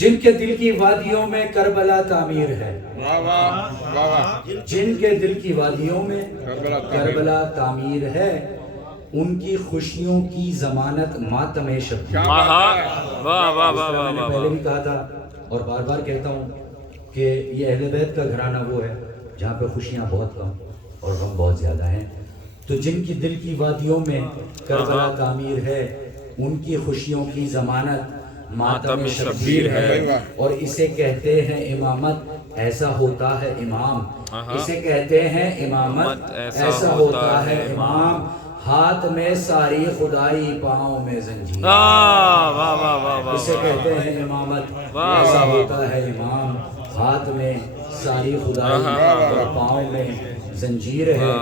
جن کے دل کی وادیوں میں کربلا تعمیر ہے، جن کے دل کی وادیوں میں کربلا تعمیر ہے، ان کی خوشیوں کی ضمانت ماتم شبیر۔ میں نے پہلے بھی کہا تھا اور بار بار کہتا ہوں کہ یہ اہل بیت کا گھرانہ وہ ہے جہاں پہ خوشیاں بہت کم اور غم بہت زیادہ ہیں۔ تو جن کی دل کی وادیوں میں کربلا تعمیر ہے، ان کی خوشیوں کی ضمانت ماتم شبیر ہے، اور اسے کہتے ہیں امامت، ایسا ہوتا ہے امام، اسے کہتے ہیں امامت، ایسا ہوتا ہے امام، ہاتھ میں ساری خدائی پاؤں میں زنجیر، اسے کہتے ہیں امامت، ایسا ہوتا ہے امام، ہاتھ میں ساری خدائی اور پاؤں میں زنجیر ہے۔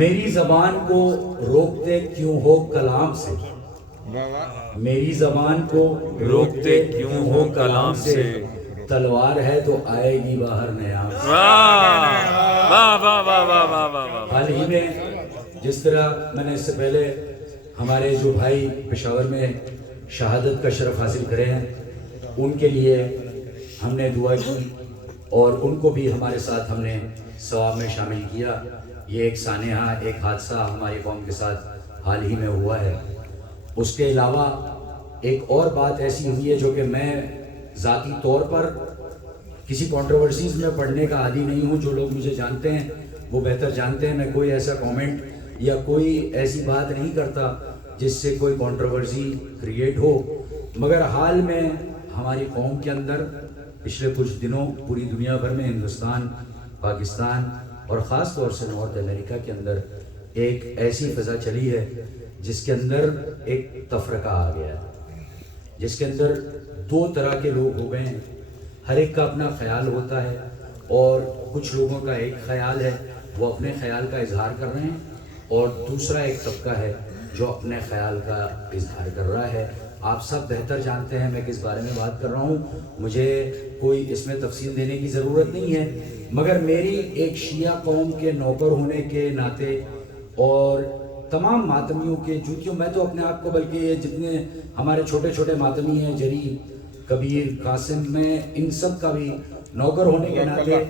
میری زبان کو روکتے کیوں ہو کلام سے، میری زبان کو روکتے کیوں ہو کلام سے، تلوار ہے تو آئے گی باہر نیام سے۔ حال ہی میں جس طرح میں نے اس سے پہلے ہمارے جو بھائی پشاور میں شہادت کا شرف حاصل کرے ہیں، ان کے لیے ہم نے دعا کی اور ان کو بھی ہمارے ساتھ ہم نے ثواب میں شامل کیا۔ یہ ایک سانحہ، ایک حادثہ ہماری قوم کے ساتھ حال ہی میں ہوا ہے۔ اس کے علاوہ ایک اور بات ایسی ہوئی ہے جو کہ میں ذاتی طور پر کسی کنٹروورسیز میں پڑھنے کا عادی نہیں ہوں۔ جو لوگ مجھے جانتے ہیں وہ بہتر جانتے ہیں، میں کوئی ایسا کومنٹ یا کوئی ایسی بات نہیں کرتا جس سے کوئی کنٹروورسی کریٹ ہو، مگر حال میں ہماری قوم کے اندر پچھلے کچھ دنوں پوری دنیا بھر میں، ہندوستان، پاکستان اور خاص طور سے نارتھ امریکہ کے اندر ایک ایسی فضا چلی ہے جس کے اندر ایک تفرقہ آ گیا ہے، جس کے اندر دو طرح کے لوگ ہو گئے ہیں۔ ہر ایک کا اپنا خیال ہوتا ہے، اور کچھ لوگوں کا ایک خیال ہے، وہ اپنے خیال کا اظہار کر رہے ہیں، اور دوسرا ایک طبقہ ہے جو اپنے خیال کا اظہار کر رہا ہے۔ آپ سب بہتر جانتے ہیں میں کس بارے میں بات کر رہا ہوں، مجھے کوئی اس میں تفصیل دینے کی ضرورت نہیں ہے، مگر میری ایک شیعہ قوم کے نوکر ہونے کے ناطے اور تمام ماتمیوں کے جوتیوں، میں تو اپنے آپ کو، بلکہ یہ جتنے ہمارے چھوٹے چھوٹے ماتمی ہیں، جری، کبیر، قاسم، میں ان سب کا بھی نوکر ہونے کے ناطے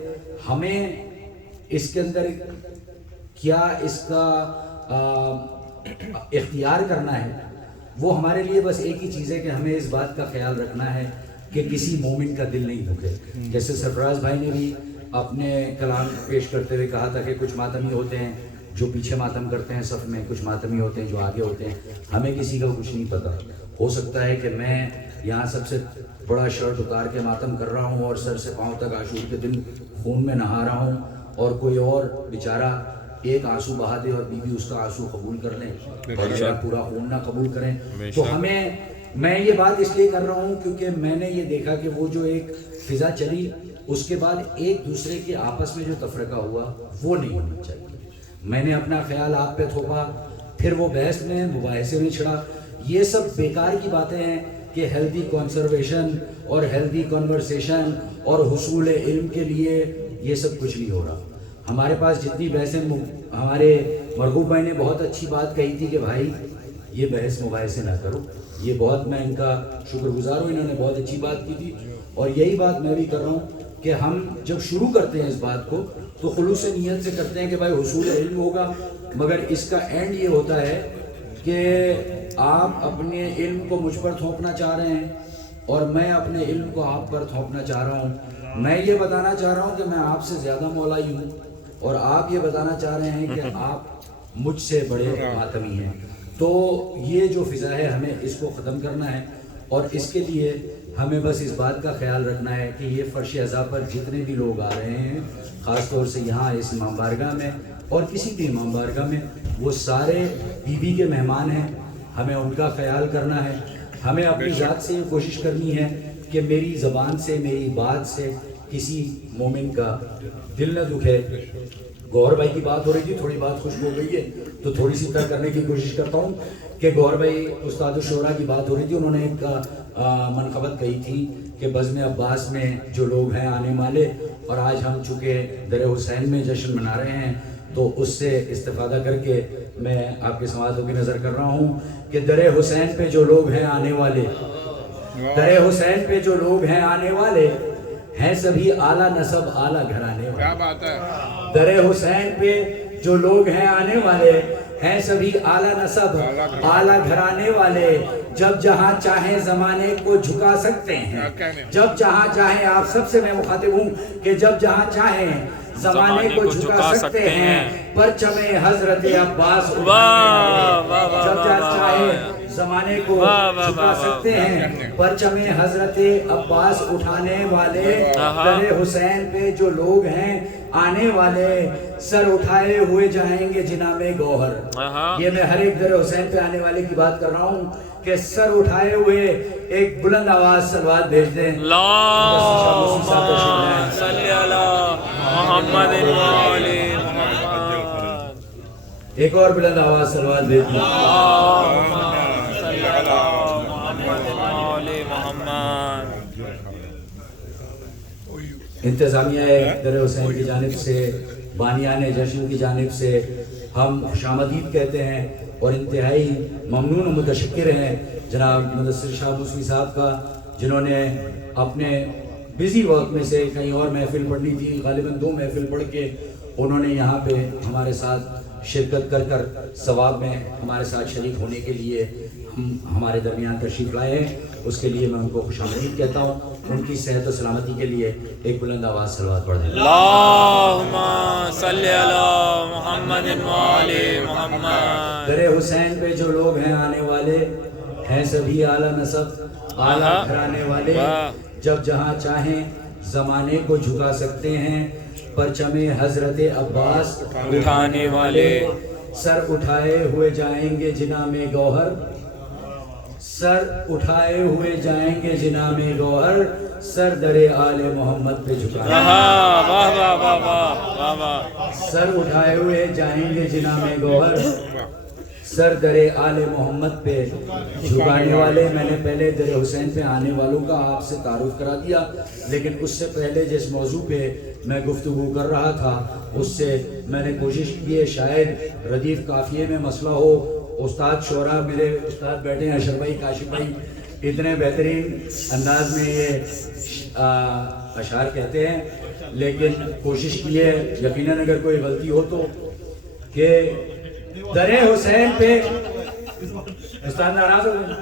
ہمیں اس کے اندر کیا اس کا اختیار کرنا ہے، وہ ہمارے لیے بس ایک ہی چیز ہے کہ ہمیں اس بات کا خیال رکھنا ہے کہ کسی مومن کا دل نہیں دکھے۔ جیسے سرفراز بھائی نے بھی اپنے کلام پیش کرتے ہوئے کہا تھا کہ کچھ ماتمی ہوتے ہیں جو پیچھے ماتم کرتے ہیں صف میں، کچھ ماتمی ہوتے ہیں جو آگے ہوتے ہیں، ہمیں کسی کا کچھ نہیں پتا۔ ہو سکتا ہے کہ میں یہاں سب سے بڑا شرٹ اتار کے ماتم کر رہا ہوں اور سر سے پاؤں تک عاشور کے دن خون میں نہا رہا ہوں، اور کوئی اور بیچارہ ایک آنسو بہا دے اور بیوی اس کا آنسو قبول کر لیں اور میرا پورا خون نہ قبول کریں۔ تو میں یہ بات اس لیے کر رہا ہوں کیونکہ میں نے یہ دیکھا کہ وہ جو ایک فضا چلی، اس کے بعد ایک دوسرے کے آپس میں جو تفرقہ ہوا وہ نہیں ہونا چاہیے۔ میں نے اپنا خیال آپ پہ تھوپا، پھر وہ بحث میں مباحثے میں چھڑا، یہ سب بیکار کی باتیں ہیں کہ ہیلدی کنسرویشن اور ہیلدی کنورسیشن اور حصول علم کے لیے یہ سب کچھ نہیں ہو رہا۔ ہمارے پاس جتنی بحثیں، ہمارے مرغوب بھائی نے بہت اچھی بات کہی تھی کہ بھائی یہ بحث مباحثے نہ کرو، یہ بہت، میں ان کا شکر گزار ہوں، انہوں نے بہت اچھی بات کی تھی، اور یہی بات میں بھی کر رہا ہوں کہ ہم جب شروع کرتے ہیں اس بات کو تو خلوص نیت سے کرتے ہیں کہ بھائی حصول علم ہوگا، مگر اس کا اینڈ یہ ہوتا ہے کہ آپ اپنے علم کو مجھ پر تھوپنا چاہ رہے ہیں اور میں اپنے علم کو آپ پر تھوپنا چاہ رہا ہوں۔ میں یہ بتانا چاہ رہا ہوں کہ میں آپ سے زیادہ مولائی ہوں، اور آپ یہ بتانا چاہ رہے ہیں کہ آپ مجھ سے بڑے ماتمی ہیں۔ تو یہ جو فضا ہے ہمیں اس کو ختم کرنا ہے، اور اس کے لیے ہمیں بس اس بات کا خیال رکھنا ہے کہ یہ فرش عزا پر جتنے بھی لوگ آ رہے ہیں، خاص طور سے یہاں اس امام بارگاہ میں اور کسی بھی امام بارگاہ میں، وہ سارے بی بی کے مہمان ہیں، ہمیں ان کا خیال کرنا ہے۔ ہمیں اپنی ذات سے یہ کوشش کرنی ہے کہ میری زبان سے، میری بات سے کسی مومن کا دل نہ دکھے۔ گوہر بھائی کی بات ہو رہی تھی، تھوڑی بات خشک ہو گئی ہے تو تھوڑی سی طے کرنے کی کوشش کرتا ہوں کہ گوہر بھائی استاد الشورا کی بات ہو رہی تھی، انہوں نے ایک منقبت کہی تھی کہ بزم عباس میں جو لوگ ہیں آنے والے، اور آج ہم چونکہ در حسین میں جشن منا رہے ہیں تو اس سے استفادہ کر کے میں آپ کے سماعتوں کی نظر کر رہا ہوں کہ در حسین پہ جو لوگ ہیں آنے والے، در حسین پہ جو لوگ ہیں آنے والے ہیں سبھی اعلیٰ نسب اعلیٰ گھرانے والے. کیا بات ہے. در حسین پہ جو لوگ ہیں آنے والے ہیں سبھی اعلیٰ نسب اعلیٰ گھرانے والے. جب جہاں چاہیں زمانے کو جھکا سکتے ہیں. جب جہاں چاہیں, آپ سب سے میں مخاطب ہوں کہ جب جہاں چاہیں زمانے کو جھکا سکتے ہیں. پرچم حضرت عباس جب جہاں چاہیں زمانے کو جھکا سکتے ہیں. پرچم حضرت عباس اٹھانے والے در حسین پہ جو لوگ ہیں آنے والے سر اٹھائے ہوئے جائیں گے جناب گوہر. یہ میں ہر ایک در حسین پہ آنے والے کی بات کر رہا ہوں کہ سر اٹھائے ہوئے ایک بلند آواز صلوات بھیج دیں. اللہم صلی علی محمد وآلِ محمد. ایک اور بلند آواز صلوات بھیج دیں. اللہم صلی علی محمد وآلِ محمد. انتظامیہ در حسین کی جانب سے, بانیان جشن کی جانب سے ہم خوش آمدید کہتے ہیں اور انتہائی ممنون و متشکر ہیں جناب مدثر شاہ موسوی صاحب کا, جنہوں نے اپنے بزی وقت میں سے کہیں اور محفل پڑھنی تھی, غالباً 2 محفل پڑھ کے انہوں نے یہاں پہ ہمارے ساتھ شرکت کر ثواب میں ہمارے ساتھ شریک ہونے کے لیے ہمارے درمیان تشریف لائے ہیں. اس کے لیے میں ان کو خوش آمدید کہتا ہوں. ان کی صحت و سلامتی کے لیے ایک بلند آواز صلوات پڑھ دیں. اللہم صلی علی محمد وآلِ محمد. در حسین پہ جو لوگ ہیں آنے والے ہیں سبھی اعلیٰ نسب اعلیٰ گھرانے والے. جب جہاں چاہیں زمانے کو جھکا سکتے ہیں. پرچم حضرت عباس اٹھانے والے سر اٹھائے ہوئے جائیں گے جناب گوہر. سر اٹھائے ہوئے جائیں گے جناب گوہر. سر در آل محمد پہ جھکائیں. واہ واہ واہ واہ واہ. سر اٹھائے ہوئے جائیں گے جناب گوہر. سر در آل محمد پہ جھکانے والے. میں نے پہلے در حسین پہ آنے والوں کا آپ سے تعارف کرا دیا, لیکن اس سے پہلے جس موضوع پہ میں گفتگو کر رہا تھا اس سے میں نے کوشش کی ہے شاید ردیف قافیے میں مسئلہ ہو. استاد شعراء میرے استاد بیٹھے ہیں اشرف بھائی, کاشف بھائی, اتنے بہترین انداز میں یہ اشعار کہتے ہیں, لیکن کوشش کی ہے یقیناً اگر کوئی غلطی ہو تو کہ در حسین پہ استاد ناراض ہو گئے.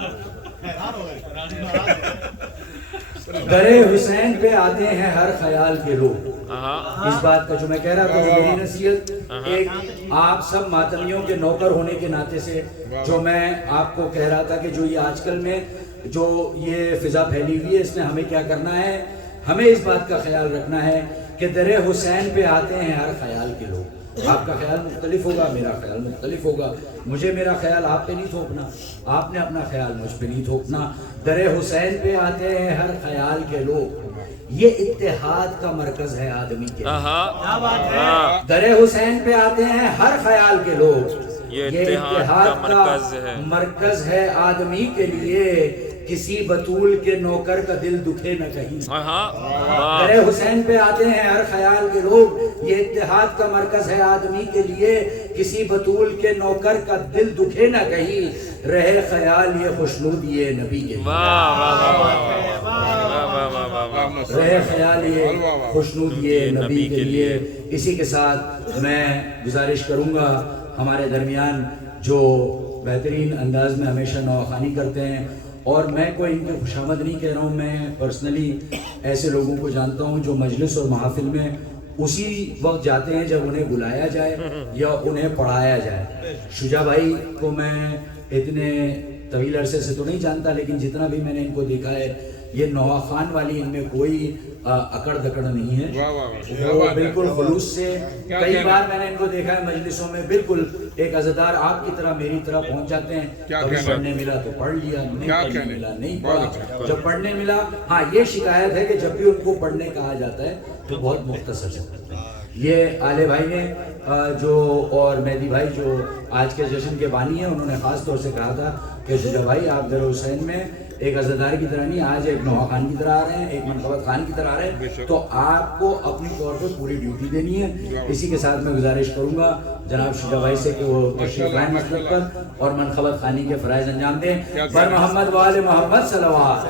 در حسین پہ آتے ہیں ہر خیال کے لوگ. اس بات کا جو میں کہہ رہا تھا, جو میری نصیحت ایک آپ سب ماتمیوں کے نوکر ہونے کے ناطے سے جو میں آپ کو کہہ رہا تھا کہ جو یہ آج کل میں جو یہ فضا پھیلی ہوئی ہے اس میں ہمیں کیا کرنا ہے, ہمیں اس بات کا خیال رکھنا ہے کہ در حسین پہ آتے ہیں ہر خیال کے لوگ. آپ کا خیال مختلف ہوگا, میرا خیال مختلف ہوگا. مجھے میرا خیال آپ پہ نہیں تھوپنا, آپ نے اپنا خیال مجھ پہ نہیں تھوپنا. در حسین پہ آتے ہیں ہر خیال کے لوگ. یہ اتحاد کا مرکز ہے آدمی کے. در حسین پہ آتے ہیں ہر خیال کے لوگ. یہ اتحاد کا مرکز ہے آدمی کے لیے. کسی بطول کے نوکر کا دل دکھے نہ کہیں. در حسین پہ آتے ہیں ہر خیال کے لوگ. یہ اتحاد کا مرکز ہے آدمی کے لیے. کسی بطول کے نوکر کا دل دکھے نہ کہیں. رہے خیال یہ خوشنودی نبی کے لیے. رہے خیال یہ خوشنودی نبی کے لیے. اسی کے ساتھ میں گزارش کروں گا ہمارے درمیان جو بہترین انداز میں ہمیشہ نواخوانی کرتے ہیں, اور میں کوئی ان کی خوشامد نہیں کہہ رہا ہوں, میں پرسنلی ایسے لوگوں کو جانتا ہوں جو مجلس اور محافل میں اسی وقت جاتے ہیں جب انہیں بلایا جائے یا انہیں پڑھایا جائے. شجاع بھائی کو میں اتنے طویل عرصے سے تو نہیں جانتا, لیکن جتنا بھی میں نے ان کو دیکھا ہے یہ نواخوان والی ان میں کوئی اکڑ دکڑ نہیں ہے. وہ بالکل خلوص سے, کئی بار میں نے ان کو دیکھا ہے مجلسوں میں بالکل ایک عزادار آپ کی طرح میری طرح پہنچ جاتے ہیں. کبھی پڑھنے ملا تو پڑھ لیا, نہیں پڑھنے ملا نہیں پڑھا. جب پڑھنے ملا, ہاں یہ شکایت ہے کہ جب بھی ان کو پڑھنے کہا جاتا ہے تو بہت مختصر سے پڑھتے ہیں. یہ آلے بھائی نے جو اور مہدی بھائی جو آج کے جشن کے بانی ہیں, انہوں نے خاص طور سے کہا تھا کہ شجاع بھائی آپ در حسین میں ایک عزادار کی طرح نہیں، آج ایک نوحہ خان کی طرح آ رہے ہیں، ایک منقبت خان کی طرح آ رہے ہیں، تو آپ کو اپنی طور پر پوری ڈیوٹی دینی ہے۔ اسی کے ساتھ میں گزارش کروں گا جناب شجاع بھائی سے کہ وہ تشریف لائیں مسجد پر اور منقبت خانی کے فرائض انجام دیں۔ بر محمد وآل محمد صلوات۔